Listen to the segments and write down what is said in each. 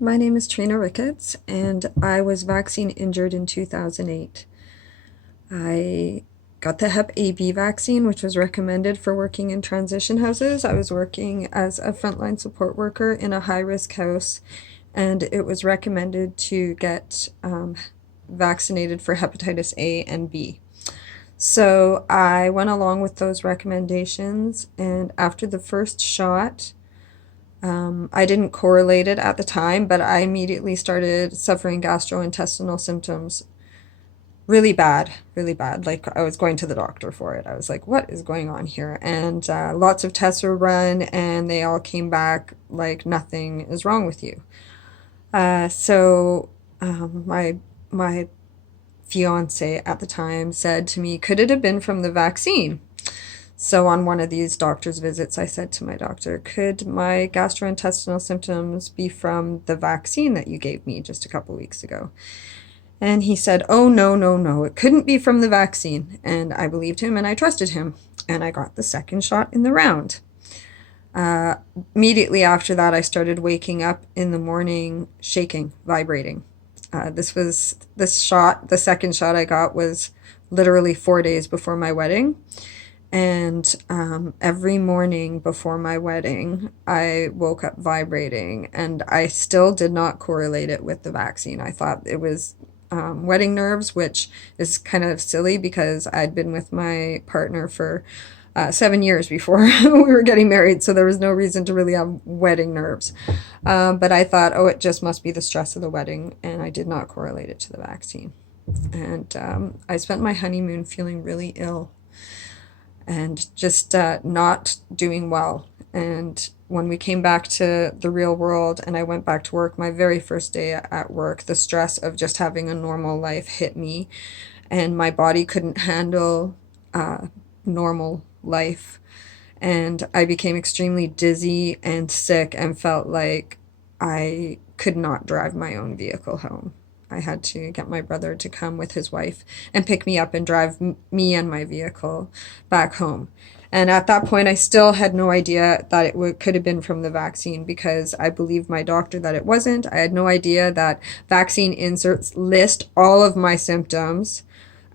My name is Trina Ricketts, and I was vaccine injured in 2008. I got the Hep A/B vaccine, which was recommended for working in transition houses. I was working as a frontline support worker in a high-risk house, and it was recommended to get vaccinated for hepatitis A and B. So I went along with those recommendations, and after the first shot, I didn't correlate it at the time, but I immediately started suffering gastrointestinal symptoms really bad, really bad. Like I was going to the doctor for it. I was like, what is going on here? And lots of tests were run, and they all came back like nothing is wrong with you. My fiance at the time said to me, could it have been from the vaccine? So on one of these doctor's visits, I said to my doctor, could my gastrointestinal symptoms be from the vaccine that you gave me just a couple weeks ago? And he said, oh, no, no, no, it couldn't be from the vaccine. And I believed him and I trusted him. And I got the second shot in the round. Immediately after that, I started waking up in the morning, shaking, vibrating. The second shot I got was literally 4 days before my wedding. And every morning before my wedding, I woke up vibrating, and I still did not correlate it with the vaccine. I thought it was wedding nerves, which is kind of silly because I'd been with my partner for 7 years before we were getting married, so there was no reason to really have wedding nerves. But I thought, oh, it just must be the stress of the wedding, and I did not correlate it to the vaccine. And I spent my honeymoon feeling really ill and just not doing well. And when we came back to the real world and I went back to work, my very first day at work, the stress of just having a normal life hit me, and my body couldn't handle normal life. And I became extremely dizzy and sick and felt like I could not drive my own vehicle home. I had to get my brother to come with his wife and pick me up and drive me and my vehicle back home. And at that point, I still had no idea that could have been from the vaccine because I believed my doctor that it wasn't. I had no idea that vaccine inserts list all of my symptoms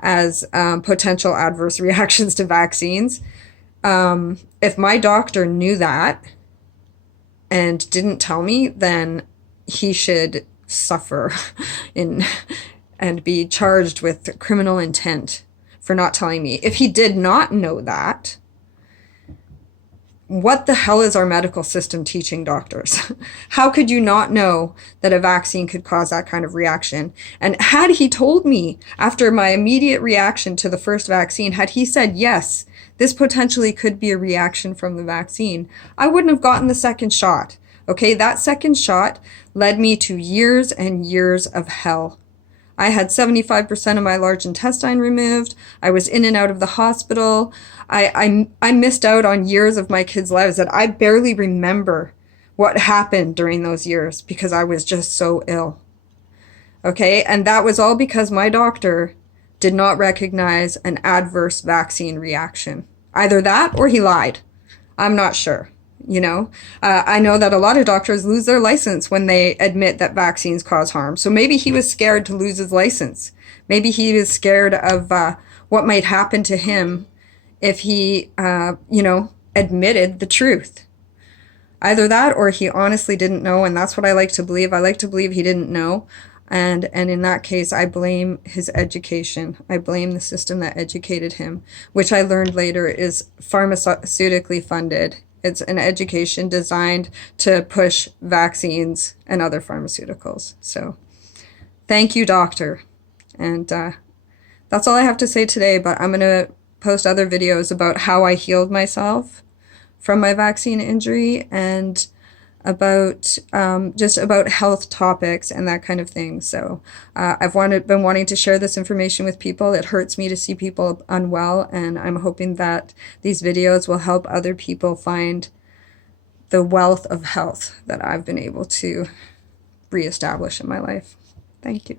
as potential adverse reactions to vaccines. If my doctor knew that and didn't tell me, then he should suffer in and be charged with criminal intent for not telling me. If he did not know that, what the hell is our medical system teaching doctors? How could you not know that a vaccine could cause that kind of reaction? And had he told me after my immediate reaction to the first vaccine, had he said, yes, this potentially could be a reaction from the vaccine, I wouldn't have gotten the second shot. Okay, that second shot led me to years and years of hell. I had 75% of my large intestine removed. I was in and out of the hospital. I missed out on years of my kids' lives that I barely remember what happened during those years because I was just so ill. Okay, and that was all because my doctor did not recognize an adverse vaccine reaction. Either that or he lied. I'm not sure. I know that a lot of doctors lose their license when they admit that vaccines cause harm. So maybe he was scared to lose his license. Maybe he was scared of what might happen to him if he, admitted the truth. Either that or he honestly didn't know, and that's what I like to believe. I like to believe he didn't know. And in that case, I blame his education. I blame the system that educated him, which I learned later is pharmaceutically funded. It's an education designed to push vaccines and other pharmaceuticals. So thank you, doctor. And that's all I have to say today, but I'm going to post other videos about how I healed myself from my vaccine injury and about just about health topics and that kind of thing. So I've been wanting to share this information with people. It hurts me to see people unwell, and I'm hoping that these videos will help other people find the wealth of health that I've been able to reestablish in my life. Thank you.